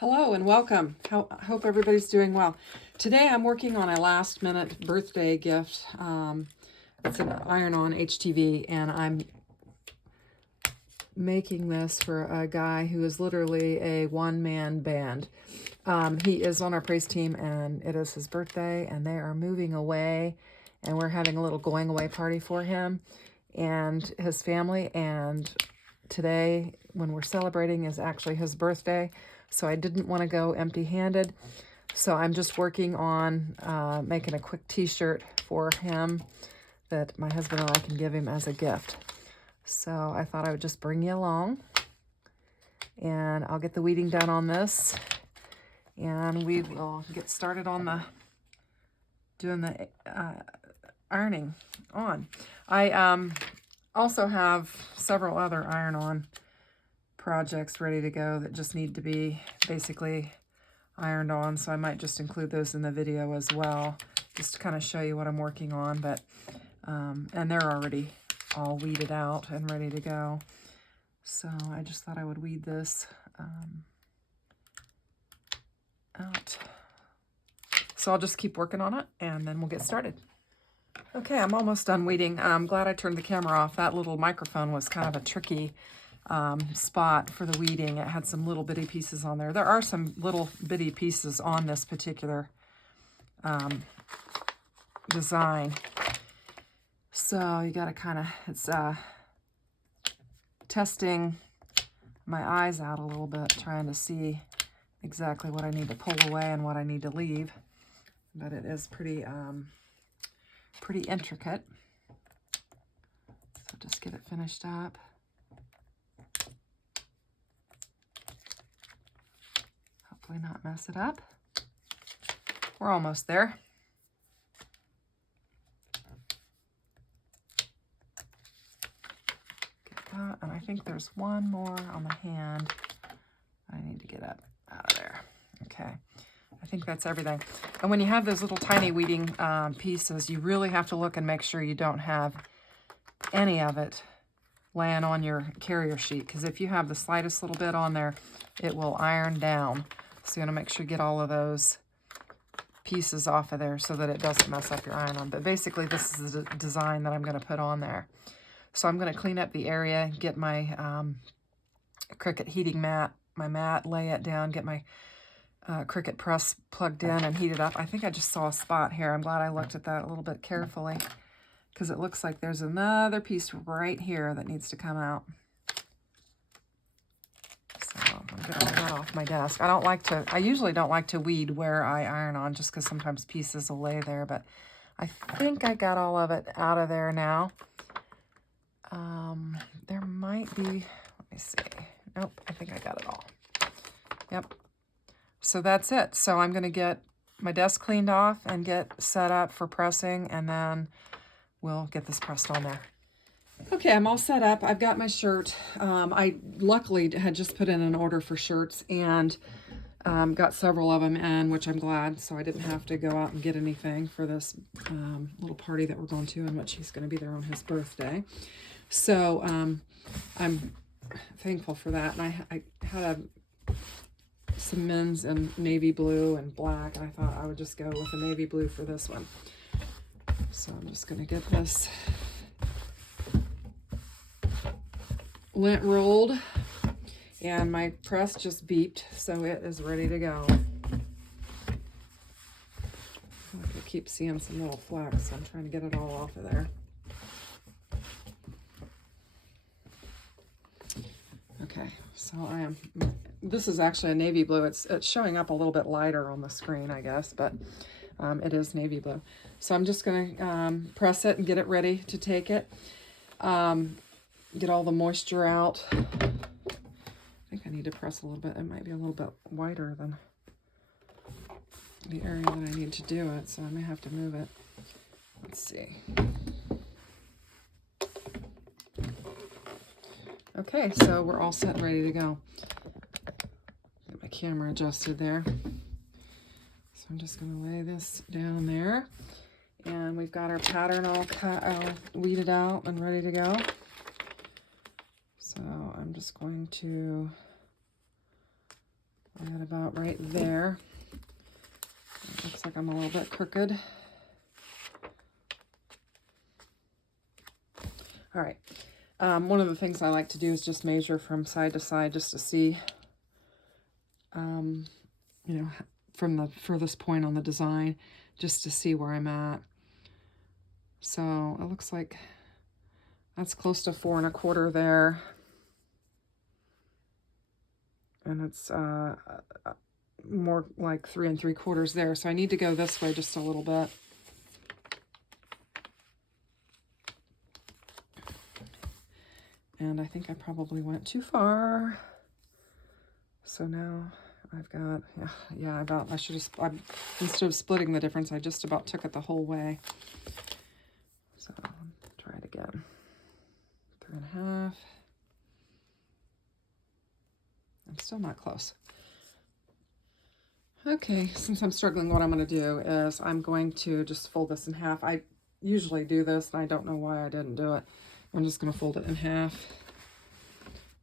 Hello and welcome. I hope everybody's doing well. Today I'm working on a last minute birthday gift. It's an iron-on HTV, and I'm making this for a guy who is literally a one-man band. He is on our praise team, and it is his birthday, and they are moving away, and we're having a little going away party for him and his family. And today, when we're celebrating, is actually his birthday, so I didn't want to go empty-handed. So I'm just working on making a quick t-shirt for him that my husband and I can give him as a gift. So I thought I would just bring you along, and I'll get the weeding done on this, and we will get started on doing the ironing on. I also have several other iron-on projects ready to go that just need to be basically ironed on, so I might just include those in the video as well, just to kind of show you what I'm working on. But and they're already all weeded out and ready to go, so I just thought I would weed this out. So I'll just keep working on it, and then we'll get started. Okay, I'm almost done weeding. I'm glad I turned the camera off. That little microphone was kind of a tricky spot for the weeding. It had some little bitty pieces on there. There are some little bitty pieces on this particular design. So you got to kind of, it's testing my eyes out a little bit, trying to see exactly what I need to pull away and what I need to leave. But it is pretty intricate. So just get it finished up. Hopefully not mess it up. We're almost there. Get that, and I think there's one more on the hand I need to get up out of there. Okay. I think that's everything. And when you have those little tiny weeding pieces, you really have to look and make sure you don't have any of it laying on your carrier sheet, because if you have the slightest little bit on there, it will iron down. So you want to make sure you get all of those pieces off of there so that it doesn't mess up your iron-on. But basically, this is the design that I'm going to put on there. So I'm going to clean up the area, get my Cricut heating mat, lay it down, get my Cricut press plugged in and heat it up. I think I just saw a spot here. I'm glad I looked at that a little bit carefully, because it looks like there's another piece right here that needs to come out. So I'm going to get all that off my desk. I usually don't like to weed where I iron on, just because sometimes pieces will lay there, but I think I got all of it out of there now. There might be, let me see. Nope, I think I got it all. Yep. So that's it. So I'm going to get my desk cleaned off and get set up for pressing, and then we'll get this pressed on there. Okay, I'm all set up. I've got my shirt. I luckily had just put in an order for shirts, and got several of them in, which I'm glad, so I didn't have to go out and get anything for this little party that we're going to, in which he's going to be there on his birthday. So I'm thankful for that. And I had some men's in navy blue and black, and I thought I would just go with the navy blue for this one. So I'm just going to get this lint rolled, and my press just beeped, so it is ready to go. I keep seeing some little flecks, so I'm trying to get it all off of there. Okay, so this is actually a navy blue. It's showing up a little bit lighter on the screen, I guess, but it is navy blue. So I'm just going to press it and get it ready to take it. Get all the moisture out. I think I need to press a little bit. It might be a little bit wider than the area that I need to do it, so I may have to move it. Let's see. Okay, so we're all set and ready to go. Get my camera adjusted there. So I'm just going to lay this down there. And we've got our pattern all weeded out and ready to go. So I'm just going to I got about right there. It looks like I'm a little bit crooked. All right. One of the things I like to do is just measure from side to side just to see, you know, from the furthest point on the design, just to see where I'm at. So it looks like that's close to 4 1/4 there. And it's more like 3 3/4 there. So I need to go this way just a little bit. And I think I probably went too far. So now I've got, I should have, instead of splitting the difference, I just about took it the whole way. So try it again. 3 1/2. I'm still not close. Okay, since I'm struggling, what I'm going to do is I'm going to just fold this in half. I usually do this, and I don't know why I didn't do it. I'm just going to fold it in half.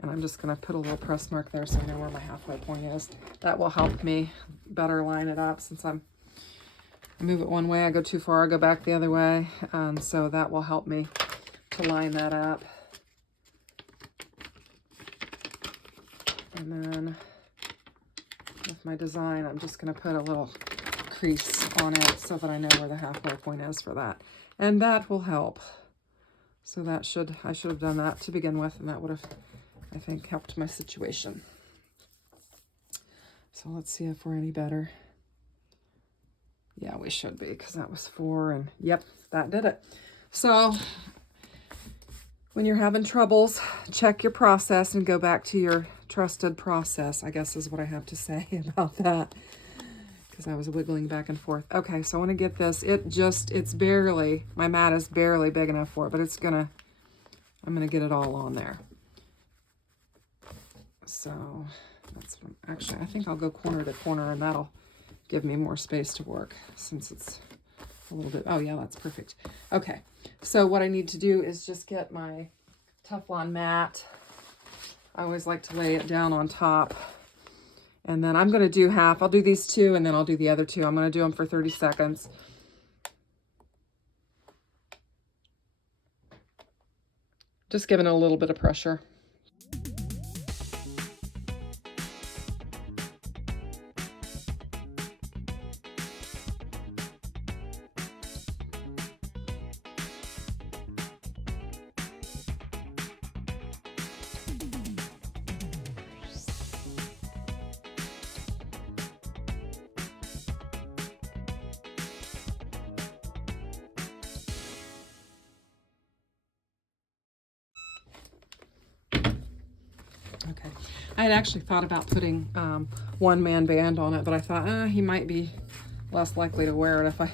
And I'm just going to put a little press mark there so I know where my halfway point is. That will help me better line it up, since I move it one way, I go too far, I go back the other way. And so that will help me to line that up. And then with my design, I'm just going to put a little crease on it so that I know where the halfway point is for that. And that will help. So that I should have done that to begin with, and that would have, I think, helped my situation. So let's see if we're any better. Yeah, we should be, because that was 4, and yep, that did it. So when you're having troubles, check your process and go back to your trusted process, I guess is what I have to say about that, because I was wiggling back and forth. Okay, so I want to get this. It's barely, my mat is barely big enough for it, but I'm going to get it all on there. So that's what actually, I think I'll go corner to corner, and that'll give me more space to work, since it's a little bit, oh yeah, that's perfect. Okay, so what I need to do is just get my Teflon mat. I always like to lay it down on top. And then I'm going to do half. I'll do these 2, and then I'll do the other 2. I'm going to do them for 30 seconds. Just giving it a little bit of pressure. Okay, I had actually thought about putting one-man band on it, but I thought he might be less likely to wear it if I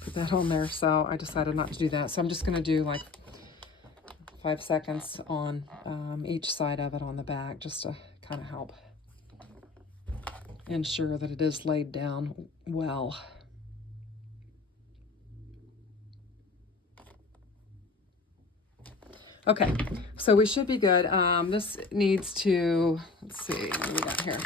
put that on there, so I decided not to do that. So I'm just going to do like 5 seconds on each side of it on the back, just to kind of help ensure that it is laid down well. Okay, so we should be good. This needs to, let's see, what do we got here?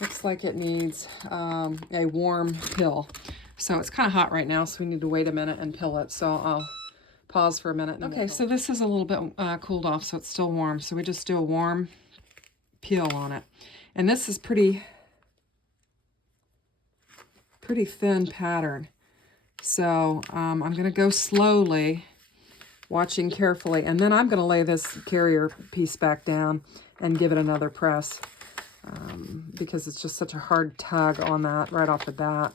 Looks like it needs a warm pill. So it's kind of hot right now, so we need to wait a minute and pill it. So I'll pause for a minute. Okay, so this is a little bit cooled off, so it's still warm. So we just do a warm peel on it. And this is pretty thin pattern. So I'm going to go slowly, watching carefully, and then I'm going to lay this carrier piece back down and give it another press, because it's just such a hard tug on that right off the bat.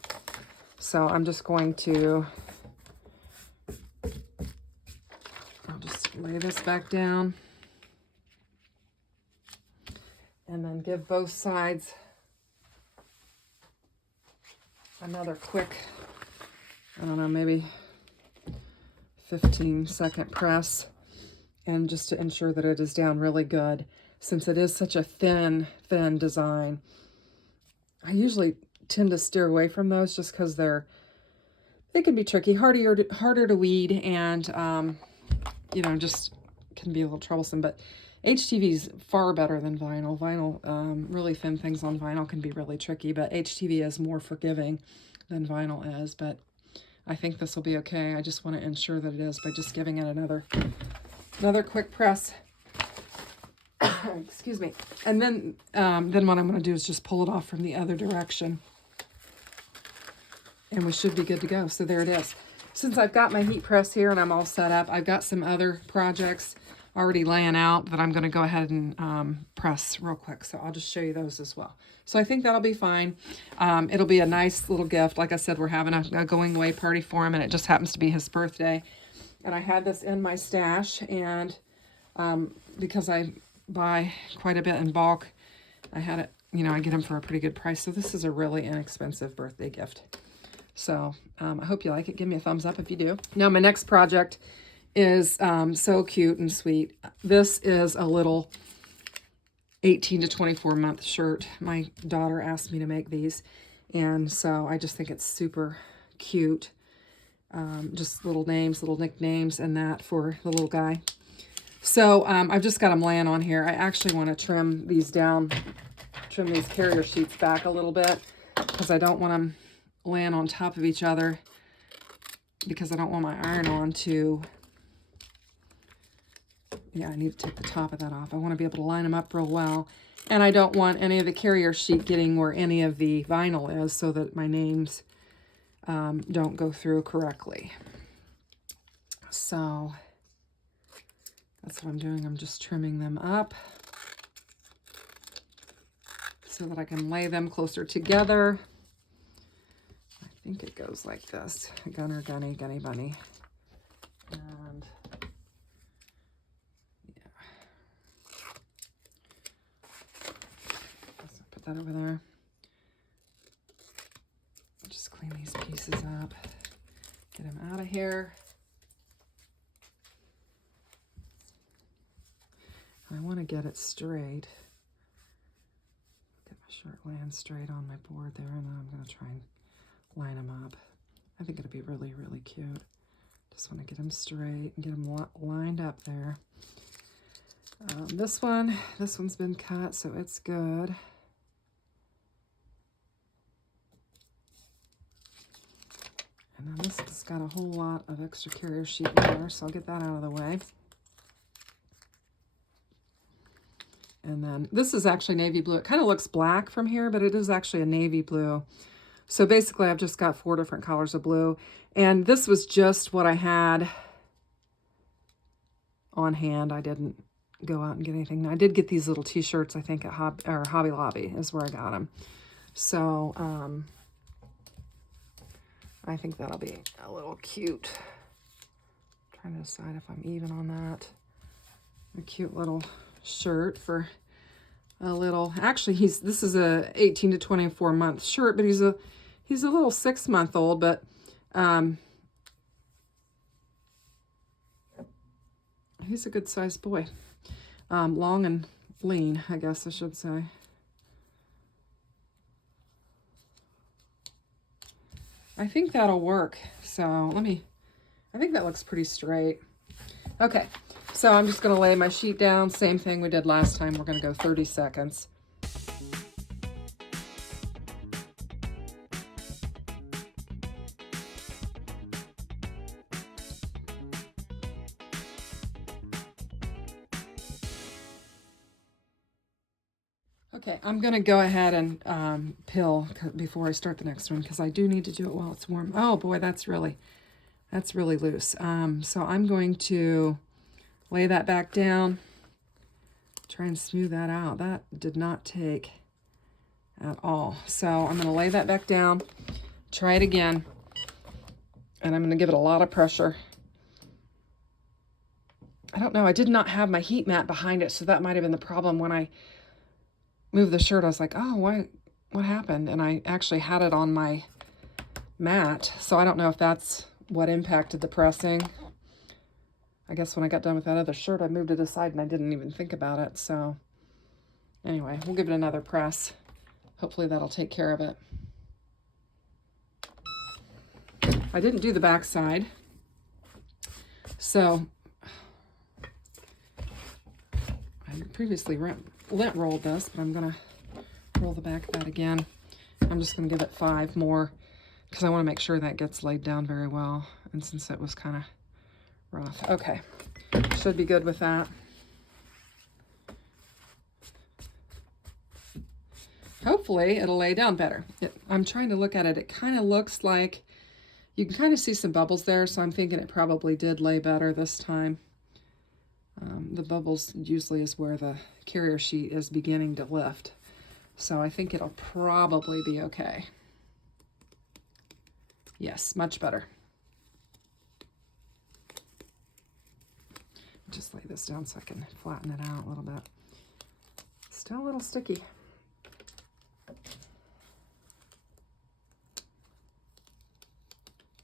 So I'm just going to, I'll just lay this back down and then give both sides another quick, I don't know, maybe 15-second press, and just to ensure that it is down really good, since it is such a thin design. I usually tend to steer away from those just because they can be tricky, harder to weed, and you know, just can be a little troublesome, but HTV is far better than vinyl. Vinyl, really thin things on vinyl can be really tricky, but HTV is more forgiving than vinyl is, but I think this will be okay. I just want to ensure that it is by just giving it another quick press. Excuse me. And then what I'm going to do is just pull it off from the other direction. And we should be good to go. So there it is. Since I've got my heat press here and I'm all set up, I've got some other projects already laying out that I'm going to go ahead and press real quick. So I'll just show you those as well. So I think that'll be fine. It'll be a nice little gift. Like I said, we're having a going away party for him, and it just happens to be his birthday. And I had this in my stash, and because I buy quite a bit in bulk, I had it, you know, I get them for a pretty good price. So this is a really inexpensive birthday gift. So I hope you like it. Give me a thumbs up if you do. Now my next project is so cute and sweet. This is a little 18 to 24 month shirt. My daughter asked me to make these, and so I just think it's super cute. Just little names, little nicknames and that for the little guy. So I've just got them laying on here. I actually want to trim these down, trim these carrier sheets back a little bit, because I don't want them laying on top of each other, because I don't want my iron-on to, yeah, I need to take the top of that off. I want to be able to line them up real well. And I don't want any of the carrier sheet getting where any of the vinyl is, so that my names don't go through correctly. So that's what I'm doing. I'm just trimming them up so that I can lay them closer together. I think it goes like this. Gunner, gunny, gunny, bunny. And yeah. So put that over there. Just clean these pieces up. Get them out of here. I want to get it straight. Get my shirt laying straight on my board there, and then I'm going to try and line them up. I think it'll be really, really cute. Just want to get them straight and get them lined up there. This one's been cut, so it's good. And then this has got a whole lot of extra carrier sheet in there, so I'll get that out of the way. And then this is actually navy blue. It kind of looks black from here, but it is actually a navy blue. So basically I've just got 4 different colors of blue. And this was just what I had on hand. I didn't go out and get anything. Now, I did get these little t-shirts, I think, at Hobby Lobby is where I got them. So I think that'll be a little cute. I'm trying to decide if I'm even on that. A cute little shirt for a little, actually this is a 18 to 24 month shirt, but he's a little 6-month-old, but he's a good sized boy. Long and lean, I guess I should say. I think that'll work. So I think that looks pretty straight. Okay. So I'm just going to lay my sheet down. Same thing we did last time. We're going to go 30 seconds. Okay, I'm going to go ahead and pill before I start the next one, because I do need to do it while it's warm. Oh boy, that's really loose. So I'm going to lay that back down, try and smooth that out. That did not take at all. So I'm going to lay that back down, try it again, and I'm going to give it a lot of pressure. I don't know, I did not have my heat mat behind it, so that might have been the problem. When I moved the shirt, I was like, oh, what happened? And I actually had it on my mat, so I don't know if that's what impacted the pressing. I guess when I got done with that other shirt, I moved it aside and I didn't even think about it. So anyway, we'll give it another press. Hopefully that'll take care of it. I didn't do the back side. So previously lint rolled this, but I'm going to roll the back of that again. I'm just going to give it 5 more because I want to make sure that gets laid down very well. And since it was kind of rough. Okay, should be good with that. Hopefully it'll lay down better. I'm trying to look at it. It kind of looks like you can kind of see some bubbles there, so I'm thinking it probably did lay better this time. The bubbles usually is where the carrier sheet is beginning to lift. So I think it'll probably be okay. Yes, much better. Just lay this down so I can flatten it out a little bit. Still a little sticky.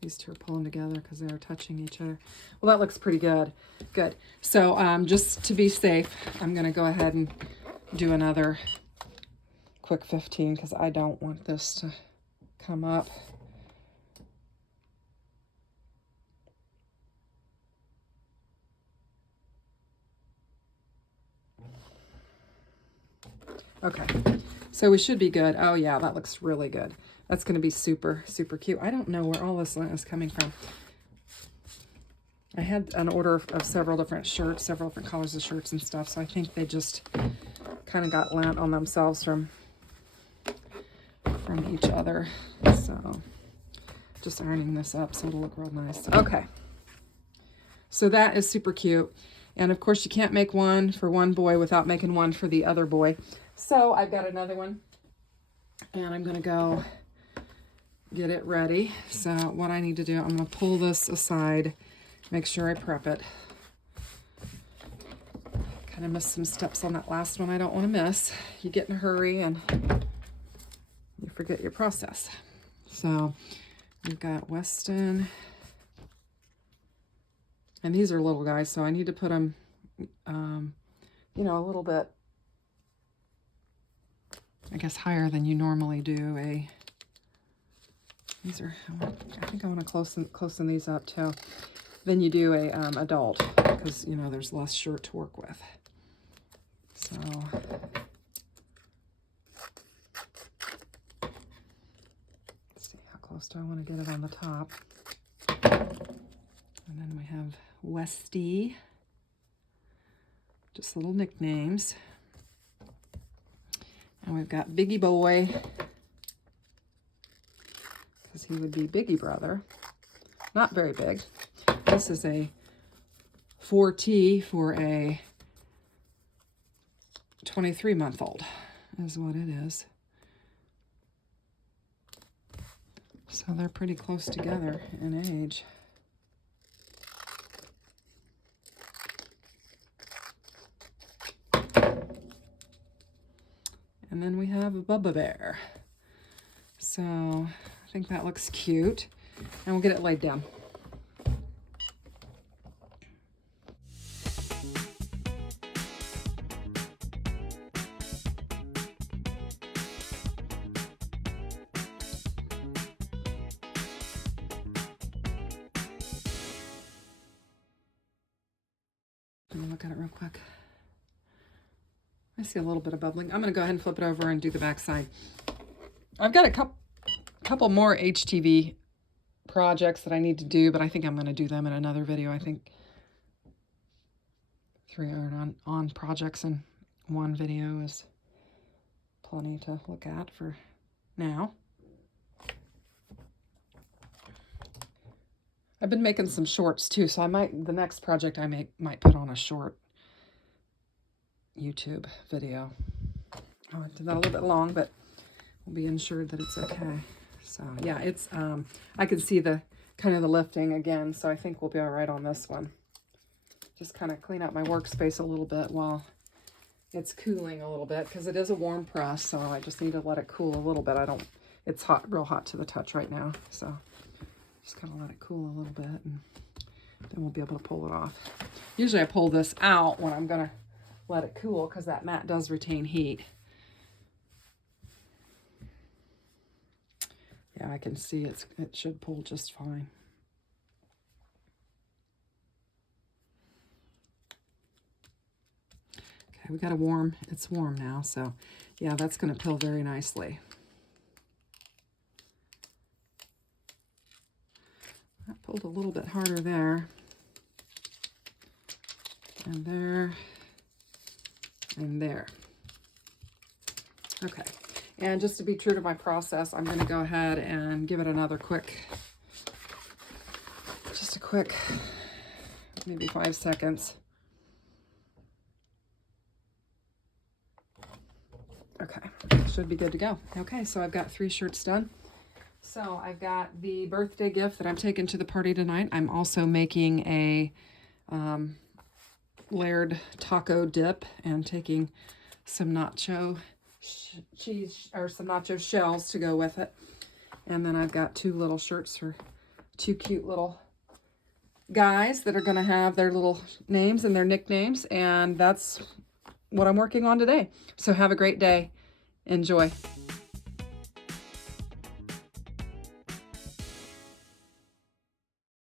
These two are pulling together because they are touching each other. Well, that looks pretty good. Good. So just to be safe, I'm going to go ahead and do another quick 15 because I don't want this to come up. Okay, so we should be good. Oh yeah, that looks really good. That's going to be super, super cute. I don't know where all this lint is coming from. I had an order of several different shirts, several different colors of shirts and stuff, so I think they just kind of got lint on themselves from each other. So just ironing this up so it'll look real nice. Okay, so that is super cute. And of course you can't make one for one boy without making one for the other boy. So I've got another one and I'm going to go get it ready. So what I need to do, I'm going to pull this aside, make sure I prep it. Kind of missed some steps on that last one I don't want to miss. You get in a hurry and you forget your process. So we've got Weston, and these are little guys, so I need to put them, you know, a little bit, I guess, higher than you normally do. These are, I think I want to closen these up too. Then you do a adult, because, you know, there's less shirt to work with. So let's see, how close do I want to get it on the top? And then we have Westy, just little nicknames. And we've got Biggie Boy, because he would be Biggie Brother. Not very big. This is a 4T for a 23-month-old, is what it is. So they're pretty close together in age. And then we have a Bubba Bear. So I think that looks cute. And we'll get it laid down. Let me look at it real quick. I see a little bit of bubbling. I'm going to go ahead and flip it over and do the back side. I've got a couple more HTV projects that I need to do, but I think I'm going to do them in another video. I think 3 on projects in one video is plenty to look at for now. I've been making some shorts too, so the next project I might put on a short YouTube video. Oh, I did that a little bit long, but we'll be ensured that it's okay. So yeah, it's I can see the kind of the lifting again, so I think we'll be all right on this one. Just kind of clean out my workspace a little bit while it's cooling a little bit, because it is a warm press, so I just need to let it cool a little bit. It's hot, real hot to the touch right now, so just kind of let it cool a little bit, and then we'll be able to pull it off. Usually I pull this out when I'm gonna let it cool, because that mat does retain heat. Yeah, I can see it should pull just fine. Okay, we got a warm, it's warm now, so yeah, that's going to pill very nicely. That pulled a little bit harder there. And there. And there. Okay. And just to be true to my process, I'm going to go ahead and give it another quick, just a quick, maybe 5 seconds. Okay, should be good to go. Okay, so I've got 3 shirts done. So I've got the birthday gift that I'm taking to the party tonight. I'm also making a layered taco dip and taking some nacho cheese or some nacho shells to go with it. And then I've got 2 little shirts for 2 cute little guys that are going to have their little names and their nicknames. And that's what I'm working on today. So have a great day. Enjoy.